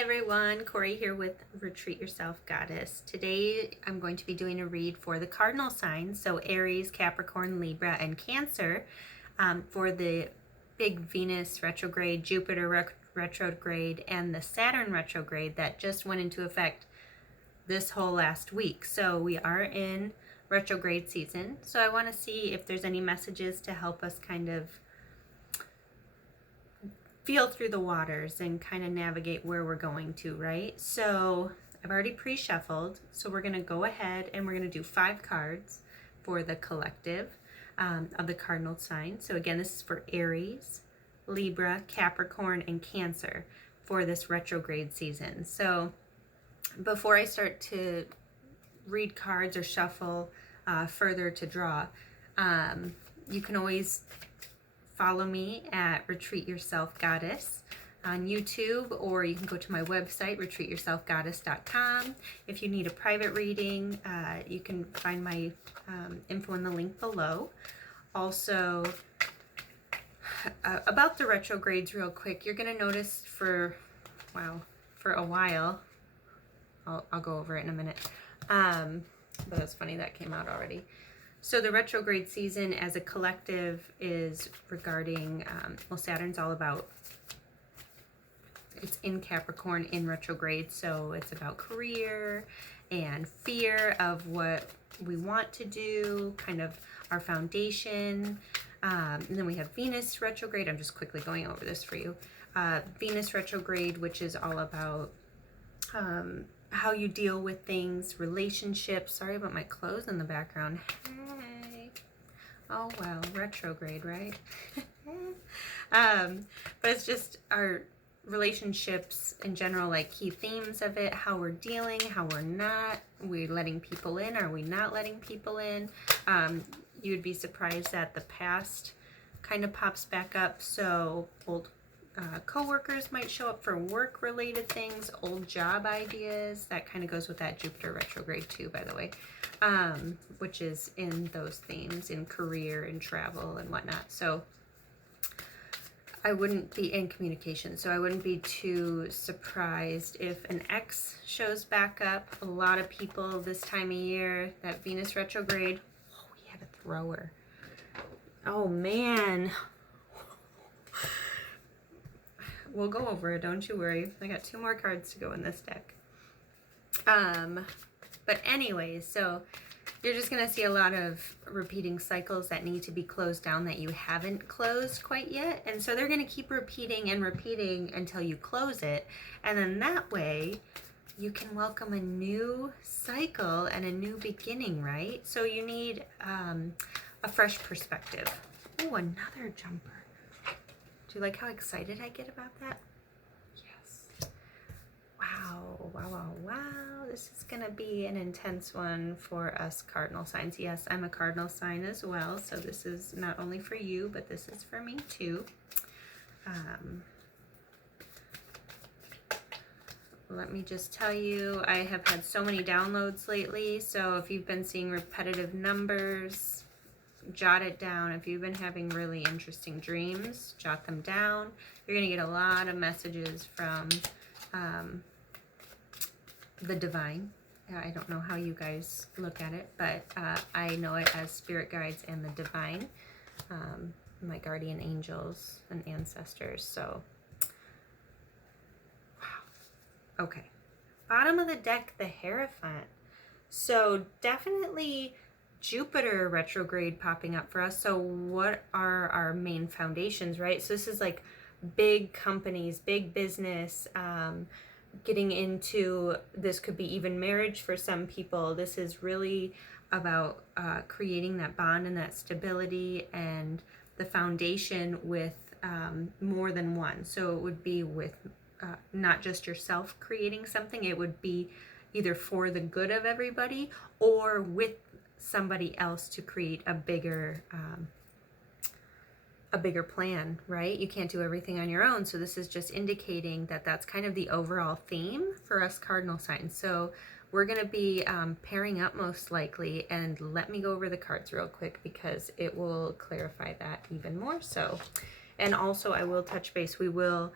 everyone, Corey here with Retreat Yourself Goddess. Today I'm going to be doing a read for the cardinal signs, so Aries, Capricorn, Libra, and Cancer, for the big Venus retrograde, Jupiter retrograde, and the Saturn retrograde that just went into effect this whole last week. So we are in retrograde season, so I want to see if there's any messages to help us kind of feel through the waters and kind of navigate where we're going to, right? So I've already pre-shuffled, so we're going to go ahead and we're going to do 5 cards for the collective of the cardinal sign. So again, this is for Aries, Libra, Capricorn, and Cancer for this retrograde season. So before I start to read cards or shuffle further to draw, you can always follow me at Retreat Yourself Goddess on YouTube, or you can go to my website, retreatyourselfgoddess.com. If you need a private reading, you can find my info in the link below. Also, about the retrogrades real quick, you're going to notice for a while, I'll go over it in a minute, but it's funny that came out already. So the retrograde season as a collective is regarding, Saturn's all about, it's in Capricorn in retrograde, so it's about career and fear of what we want to do, kind of our foundation. And then we have Venus retrograde. I'm just quickly going over this for you. Venus retrograde, which is all about how you deal with things, relationships. Sorry about my clothes in the background. Hey. Oh, well, retrograde, right? But it's just our relationships in general, like key themes of it, how we're dealing, how we're not. We're letting people in. Are we not letting people in? You'd be surprised that the past kind of pops back up. So old co-workers might show up for work-related things, old job ideas. That kind of goes with that Jupiter retrograde too, by the way, which is in those themes, in career and travel and whatnot. So I wouldn't be in communication, so I wouldn't be too surprised if an ex shows back up. A lot of people this time of year, that Venus retrograde, oh, we had a thrower. Oh, man. We'll go over it, don't you worry. I got 2 more cards to go in this deck. But anyways, so you're just going to see a lot of repeating cycles that need to be closed down that you haven't closed quite yet. And so they're going to keep repeating and repeating until you close it. And then that way you can welcome a new cycle and a new beginning, right? So you need a fresh perspective. Oh, another jumper. Do you like how excited I get about that? Yes. Wow, wow, wow, wow. This is going to be an intense one for us cardinal signs. Yes, I'm a cardinal sign as well, so this is not only for you, but this is for me too. Let me just tell you, I have had so many downloads lately, so if you've been seeing repetitive numbers, jot it down. If you've been having really interesting dreams, jot them down. You're going to get a lot of messages from the divine. I don't know how you guys look at it, but I know it as spirit guides and the divine, my guardian angels and ancestors. So, wow. Okay. Bottom of the deck, the Hierophant. So definitely Jupiter retrograde popping up for us. So what are our main foundations, right? So this is like big companies, big business, getting into, this could be even marriage for some people. This is really about creating that bond and that stability and the foundation with more than one. So it would be with not just yourself creating something. It would be either for the good of everybody or with somebody else to create a bigger plan, right? You can't do everything on your own. So this is just indicating that that's kind of the overall theme for us cardinal signs. So we're going to be pairing up most likely, and let me go over the cards real quick because it will clarify that even more so. And also I will touch base. We will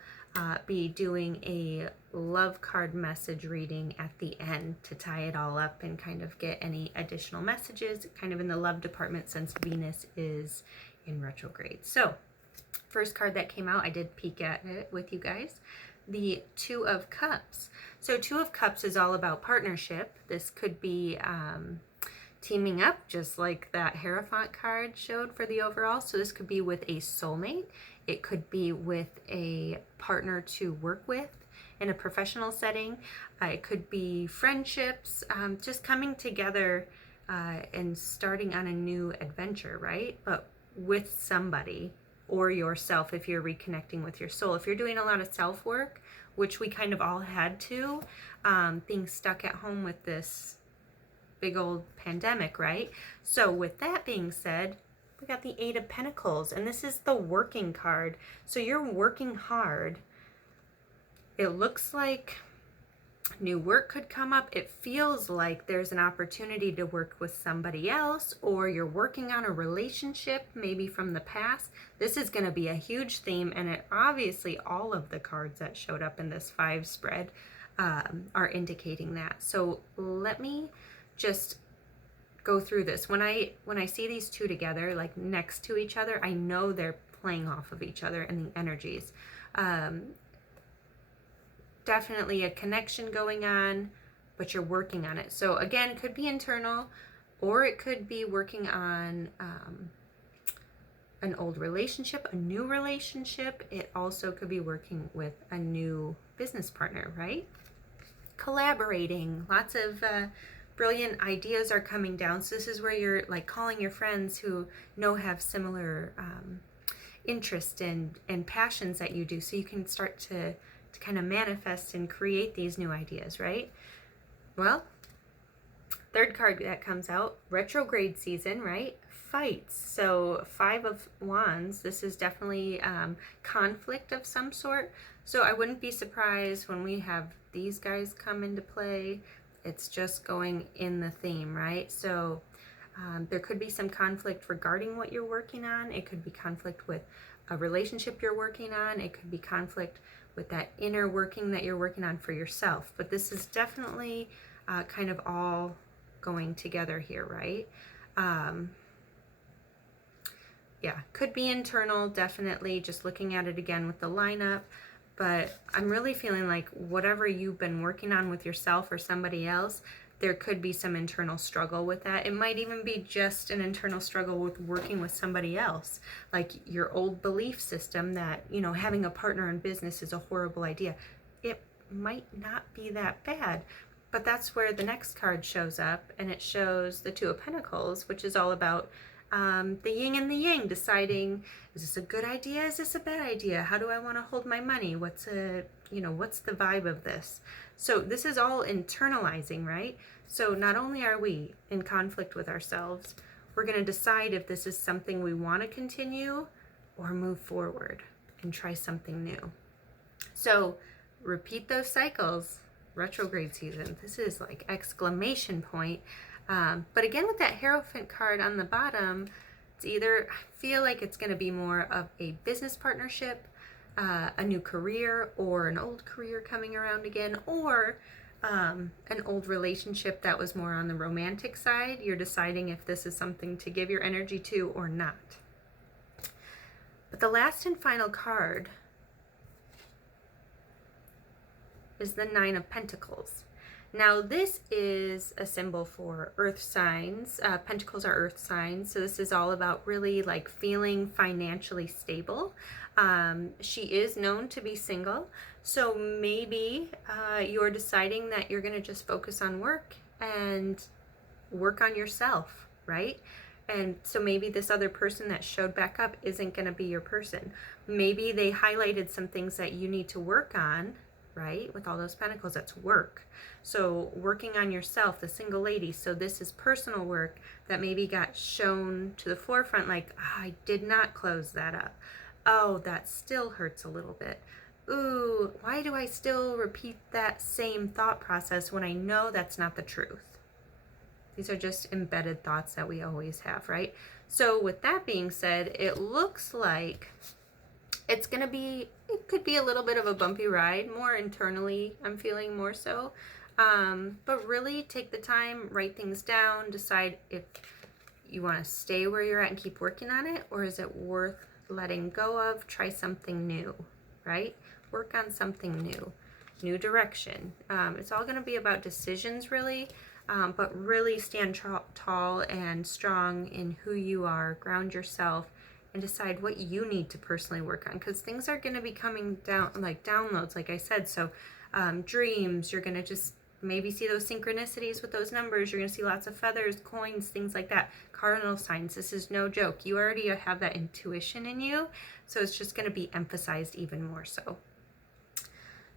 be doing a love card message reading at the end to tie it all up and kind of get any additional messages kind of in the love department since Venus is in retrograde. So first card that came out, I did peek at it with you guys, the Two of Cups. So Two of Cups is all about partnership. This could be teaming up, just like that Hierophant card showed for the overall. So this could be with a soulmate. It could be with a partner to work with in a professional setting. It could be friendships, just coming together and starting on a new adventure, right? But with somebody or yourself if you're reconnecting with your soul. If you're doing a lot of self-work, which we kind of all had to, being stuck at home with this big old pandemic, right? So with that being said, we got the Eight of Pentacles, and this is the working card. So you're working hard. It looks like new work could come up. It feels like there's an opportunity to work with somebody else, or you're working on a relationship maybe from the past. This is going to be a huge theme, and it obviously all of the cards that showed up in this 5 spread are indicating that. So let me just go through this. When I see these two together, like next to each other, I know they're playing off of each other and the energies. Definitely a connection going on, but you're working on it. So again, it could be internal, or it could be working on an old relationship, a new relationship. It also could be working with a new business partner, right? Collaborating, lots of brilliant ideas are coming down. So this is where you're like calling your friends who have similar interest and passions that you do, so you can start to kind of manifest and create these new ideas, right? Well, third card that comes out, retrograde season, right? Fights. So 5 of Wands, this is definitely conflict of some sort. So I wouldn't be surprised when we have these guys come into play. It's just going in the theme, right? So there could be some conflict regarding what you're working on. It could be conflict with a relationship you're working on. It could be conflict with that inner working that you're working on for yourself. But this is definitely kind of all going together here, right? Yeah, could be internal, definitely, just looking at it again with the lineup. But I'm really feeling like whatever you've been working on with yourself or somebody else, there could be some internal struggle with that. It might even be just an internal struggle with working with somebody else, like your old belief system that, having a partner in business is a horrible idea. It might not be that bad, but that's where the next card shows up, and it shows the Two of Pentacles, which is all about the yin and the yang, deciding, is this a good idea? Is this a bad idea? How do I want to hold my money? What's the vibe of this? So this is all internalizing, right? So not only are we in conflict with ourselves, we're going to decide if this is something we want to continue or move forward and try something new. So repeat those cycles, retrograde season. This is like exclamation point. But again, with that Hierophant card on the bottom, it's either, I feel like it's going to be more of a business partnership, a new career, or an old career coming around again, or an old relationship that was more on the romantic side. You're deciding if this is something to give your energy to or not. But the last and final card is the Nine of Pentacles. Now this is a symbol for earth signs. Pentacles are earth signs, so this is all about really like feeling financially stable. She is known to be single, so maybe you're deciding that you're going to just focus on work and work on yourself, right? And so maybe this other person that showed back up isn't going to be your person. Maybe they highlighted some things that you need to work on, right? With all those pentacles, that's work. So working on yourself, the single lady. So this is personal work that maybe got shown to the forefront, like, oh, I did not close that up. Oh, that still hurts a little bit. Ooh, why do I still repeat that same thought process when I know that's not the truth? These are just embedded thoughts that we always have, right? So with that being said, it looks like it's going to be it could be a little bit of a bumpy ride, more internally, I'm feeling more so. But really take the time, write things down, decide if you want to stay where you're at and keep working on it, or is it worth letting go of, try something new, right? Work on something new, new direction. It's all going to be about decisions really, but really stand tall and strong in who you are, ground yourself, and decide what you need to personally work on, because things are going to be coming down like downloads, like I said. So dreams, you're going to just maybe see those synchronicities with those numbers. You're going to see lots of feathers, coins, things like that. Cardinal signs, this is no joke. You already have that intuition in you, so it's just going to be emphasized even more so.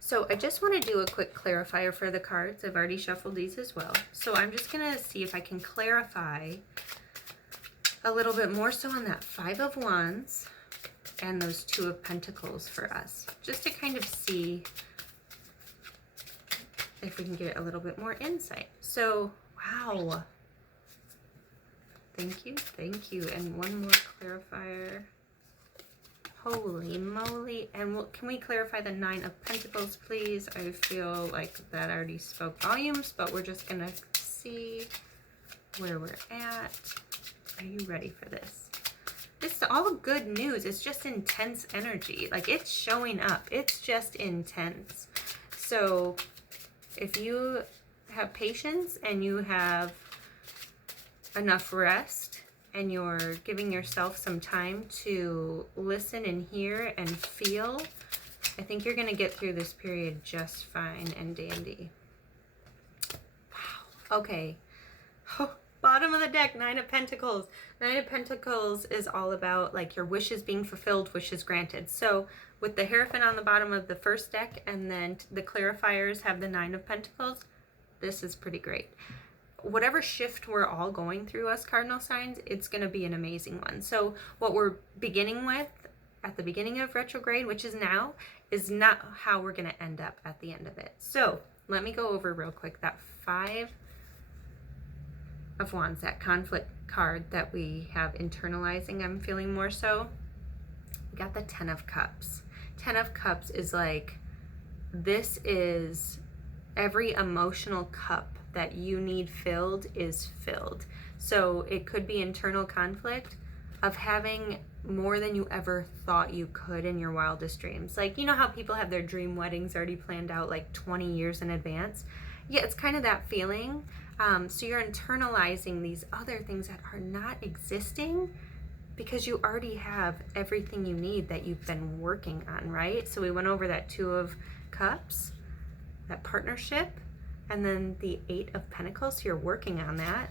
So I just want to do a quick clarifier for the cards. I've already shuffled these as well. So I'm just going to see if I can clarify a little bit more so on that Five of Wands and those Two of Pentacles for us, just to kind of see if we can get a little bit more insight. So, wow. Thank you, thank you. And one more clarifier. Holy moly. And can we clarify the Nine of Pentacles, please? I feel like that already spoke volumes, but we're just going to see where we're at. Are you ready for this? This is all good news. It's just intense energy. Like, it's showing up. It's just intense. So if you have patience and you have enough rest and you're giving yourself some time to listen and hear and feel, I think you're going to get through this period just fine and dandy. Wow. Okay. Oh, bottom of the deck, Nine of Pentacles. Nine of Pentacles is all about like your wishes being fulfilled, wishes granted. So with the Hierophant on the bottom of the first deck and then the clarifiers have the Nine of Pentacles, this is pretty great. Whatever shift we're all going through, us cardinal signs, it's going to be an amazing one. So what we're beginning with at the beginning of retrograde, which is now, is not how we're going to end up at the end of it. So let me go over real quick that Five of Wands, that conflict card that we have internalizing, I'm feeling more so. We got the Ten of Cups. Ten of Cups is like, this is every emotional cup that you need filled is filled. So it could be internal conflict of having more than you ever thought you could in your wildest dreams. Like, you know how people have their dream weddings already planned out like 20 years in advance? Yeah, it's kind of that feeling. So you're internalizing these other things that are not existing because you already have everything you need that you've been working on, right? So we went over that Two of Cups, that partnership, and then the Eight of Pentacles. So you're working on that,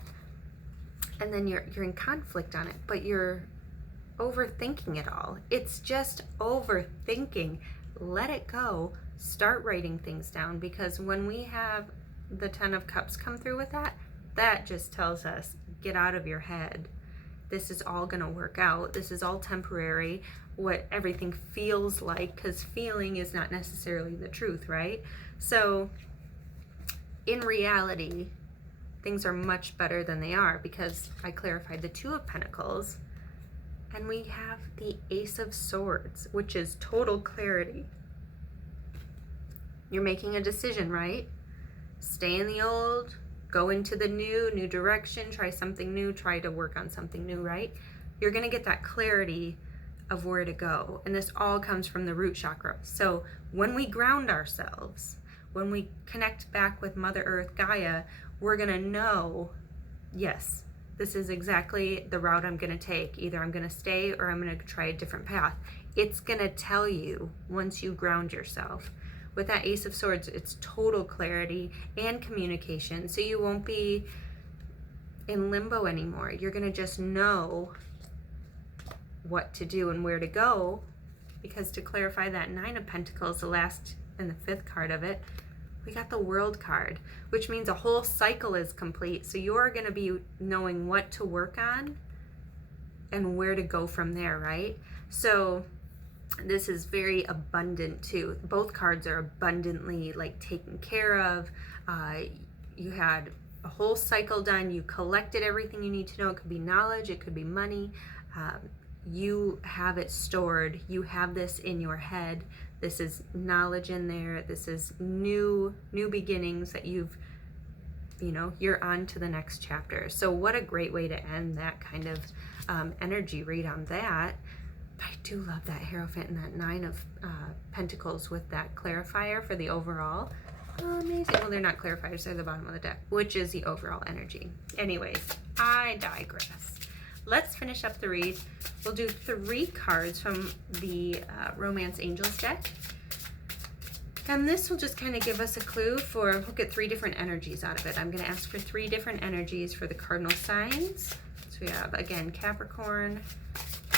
and then you're in conflict on it, but you're overthinking it all. It's just overthinking. Let it go. Start writing things down, because when we have the Ten of Cups come through with that, that just tells us, get out of your head. This is all going to work out. This is all temporary. What everything feels like, because feeling is not necessarily the truth, right? So in reality, things are much better than they are, because I clarified the Two of Pentacles, and we have the Ace of Swords, which is total clarity. You're making a decision, right? Stay in the old, go into the new direction, try something new, try to work on something new, right? You're going to get that clarity of where to go. And this all comes from the root chakra. So when we ground ourselves, when we connect back with Mother Earth, Gaia, we're going to know, yes, this is exactly the route I'm going to take. Either I'm going to stay or I'm going to try a different path. It's going to tell you once you ground yourself. With that Ace of Swords, it's total clarity and communication. So you won't be in limbo anymore. You're going to just know what to do and where to go. Because to clarify that Nine of Pentacles, the last and the fifth card of it, we got the World card, which means a whole cycle is complete. So you're going to be knowing what to work on and where to go from there, right? So this is very abundant too. Both cards are abundantly like taken care of. You had a whole cycle done. You collected everything you need to know. It could be knowledge, it could be money. You have it stored. You have this in your head. This is knowledge in there. This is new beginnings that you're on to the next chapter. So what a great way to end that kind of energy read on that. But I do love that Hierophant and that Nine of Pentacles with that clarifier for the overall. Amazing. Well, they're not clarifiers, they're the bottom of the deck, which is the overall energy. Anyways, I digress. Let's finish up the read. We'll do 3 cards from the Romance Angels deck. And this will just kind of give us a clue for, we'll get 3 different energies out of it. I'm going to ask for 3 different energies for the cardinal signs. So we have, again, Capricorn,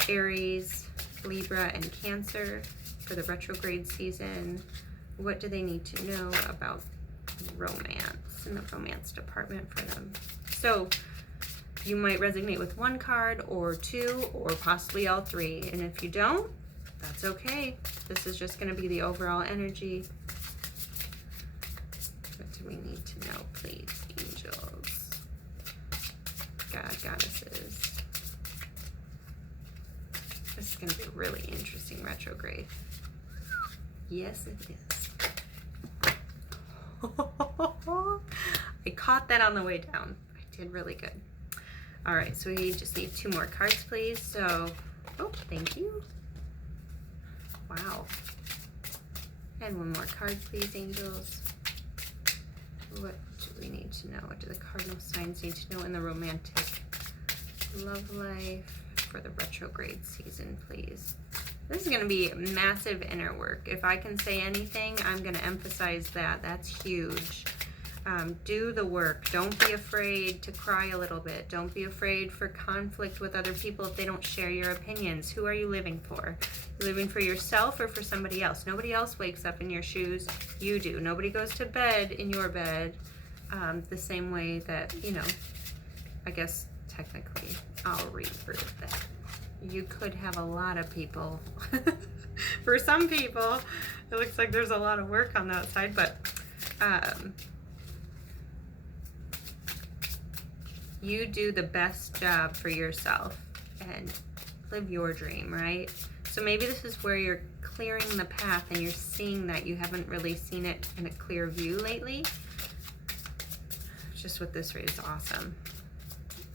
Aries, Libra, and Cancer for the retrograde season. What do they need to know about romance in the romance department for them? So you might resonate with 1 card or 2 or possibly all 3. And if you don't, that's okay. This is just going to be the overall energy. What do we need to know, please, angels? God, goddesses. This is going to be a really interesting retrograde. Yes, it is. I caught that on the way down. I did really good. All right, so we just need 2 more cards, please. So, oh, thank you. Wow. And 1 more card, please, angels. What do we need to know? What do the cardinal signs need to know in the romantic love life for the retrograde season, please? This is going to be massive inner work. If I can say anything, I'm going to emphasize that. That's huge. Do the work. Don't be afraid to cry a little bit. Don't be afraid for conflict with other people if they don't share your opinions. Who are you living for? You're living for yourself or for somebody else? Nobody else wakes up in your shoes. You do. Nobody goes to bed in your bed the same way that, I guess technically I'll reword that. You could have a lot of people. For some people, it looks like there's a lot of work on that side, but you do the best job for yourself and live your dream, right? So maybe this is where you're clearing the path and you're seeing that you haven't really seen it in a clear view lately. Just what this read is awesome.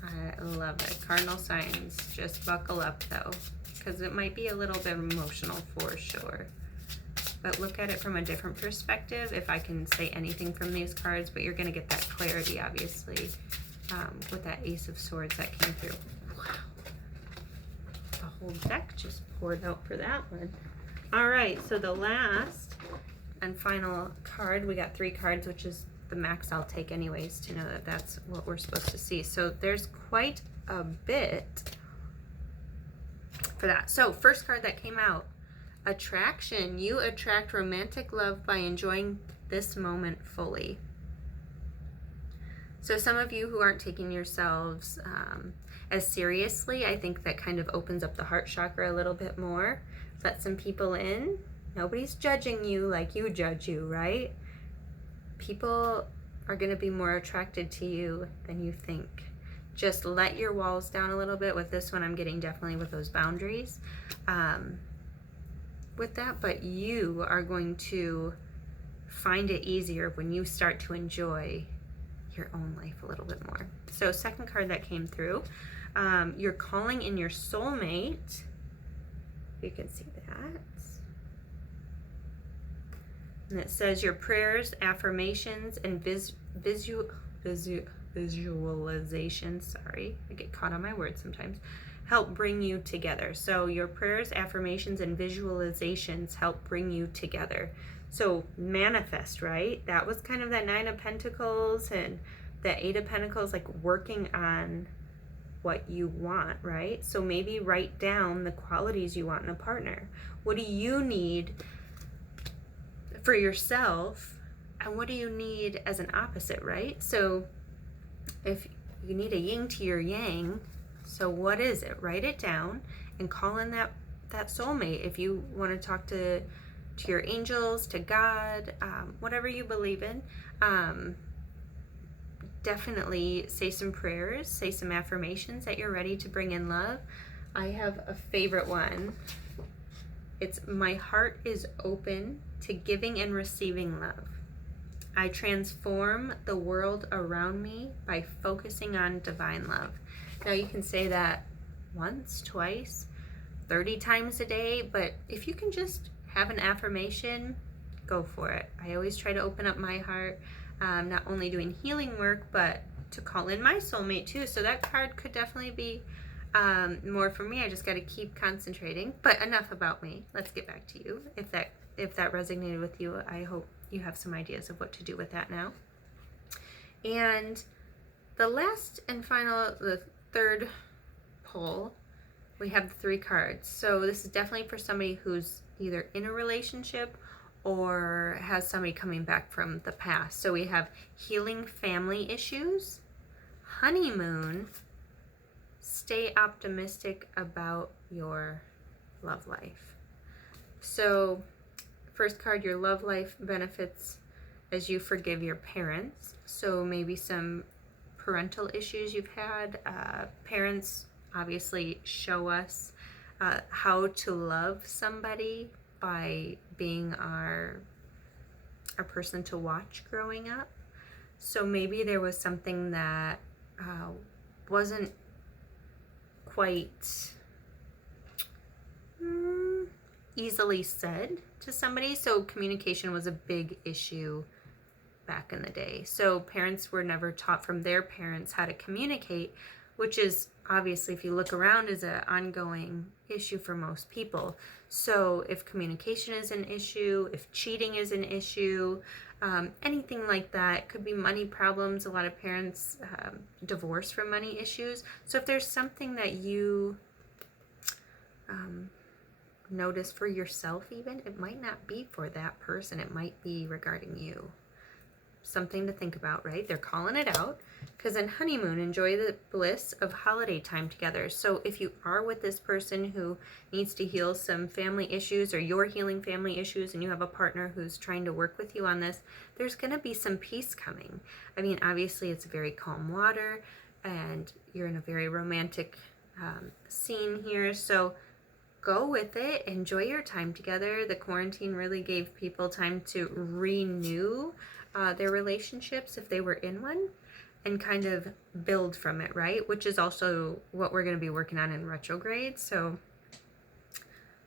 I love it. Cardinal signs, just buckle up though, because it might be a little bit emotional for sure. But look at it from a different perspective, if I can say anything from these cards, but you're going to get that clarity, obviously, with that Ace of Swords that came through. Wow. The whole deck just poured out for that one. All right, so the last and final card, we got 3 cards, which is the max I'll take anyways to know that that's what we're supposed to see. So there's quite a bit for that. So first card that came out, attraction. You attract romantic love by enjoying this moment fully. So some of you who aren't taking yourselves as seriously, I think that kind of opens up the heart chakra a little bit more. Let some people in. Nobody's judging you like you judge you, right? People are going to be more attracted to you than you think. Just let your walls down a little bit. With this one, I'm getting definitely with those boundaries with that, but you are going to find it easier when you start to enjoy your own life a little bit more. So second card that came through, you're calling in your soulmate. You can see that. And it says your prayers, affirmations, and visualization, sorry, I get caught on my words sometimes, help bring you together. So your prayers, affirmations, and visualizations help bring you together. So manifest, right? That was kind of that 9 of Pentacles and that 8 of Pentacles, like working on what you want, right? So maybe write down the qualities you want in a partner. What do you need for yourself, and what do you need as an opposite, right? So if you need a yin to your yang, so what is it? Write it down and call in that soulmate. If you want to talk to your angels, to God, whatever you believe in, definitely say some prayers, say some affirmations that you're ready to bring in love. I have a favorite one. It's my heart is open to giving and receiving love. I transform the world around me by focusing on divine love. Now you can say that once, twice, 30 times a day, but if you can just have an affirmation, go for it. I always try to open up my heart, not only doing healing work, but to call in my soulmate too. So that card could definitely be more for me. I just got to keep concentrating. But enough about me. Let's get back to you. If that resonated with you, I hope you have some ideas of what to do with that now. And the last and final, the third pull, we have the 3 cards. So this is definitely for somebody who's either in a relationship or has somebody coming back from the past. So we have healing family issues, honeymoon, stay optimistic about your love life. So first card, your love life benefits as you forgive your parents. So maybe some parental issues you've had. Parents obviously show us how to love somebody by being our person to watch growing up. So maybe there was something that wasn't quite easily said to somebody. So communication was a big issue back in the day. So parents were never taught from their parents how to communicate, which is obviously, if you look around, is an ongoing issue for most people. So if communication is an issue, if cheating is an issue, anything like that, could be money problems. A lot of parents divorce from money issues. So if there's something that you notice for yourself, even, it might not be for that person. It might be regarding you. Something to think about, right? They're calling it out. Because in honeymoon, enjoy the bliss of holiday time together. So if you are with this person who needs to heal some family issues, or you're healing family issues and you have a partner who's trying to work with you on this, there's going to be some peace coming. I mean, obviously it's very calm water and you're in a very romantic scene here. So go with it. Enjoy your time together. The quarantine really gave people time to renew their relationships if they were in one, and kind of build from it, right? Which is also what we're going to be working on in retrograde. So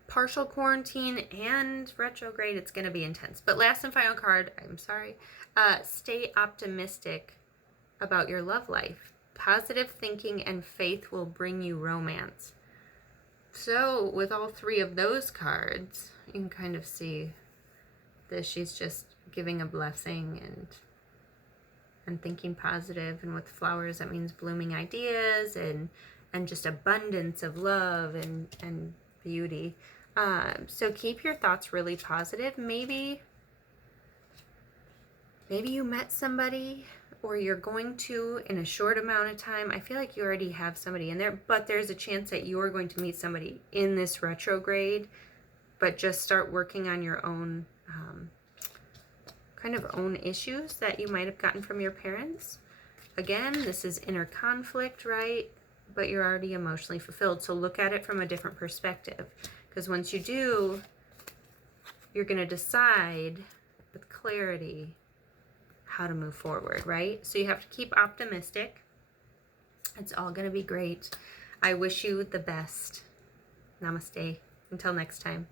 partial quarantine and retrograde, it's going to be intense. But last and final card, I'm sorry, stay optimistic about your love life. Positive thinking and faith will bring you romance. So with all 3 of those cards, you can kind of see that she's just giving a blessing and thinking positive. And with flowers, that means blooming ideas and just abundance of love and beauty. So keep your thoughts really positive. Maybe you met somebody, or you're going to in a short amount of time. I feel like you already have somebody in there, but there's a chance that you're going to meet somebody in this retrograde. But just start working on your own kind of own issues that you might have gotten from your parents. Again, this is inner conflict, right? But you're already emotionally fulfilled. So look at it from a different perspective. Because once you do, you're going to decide with clarity how to move forward, right? So you have to keep optimistic. It's all going to be great. I wish you the best. Namaste. Until next time.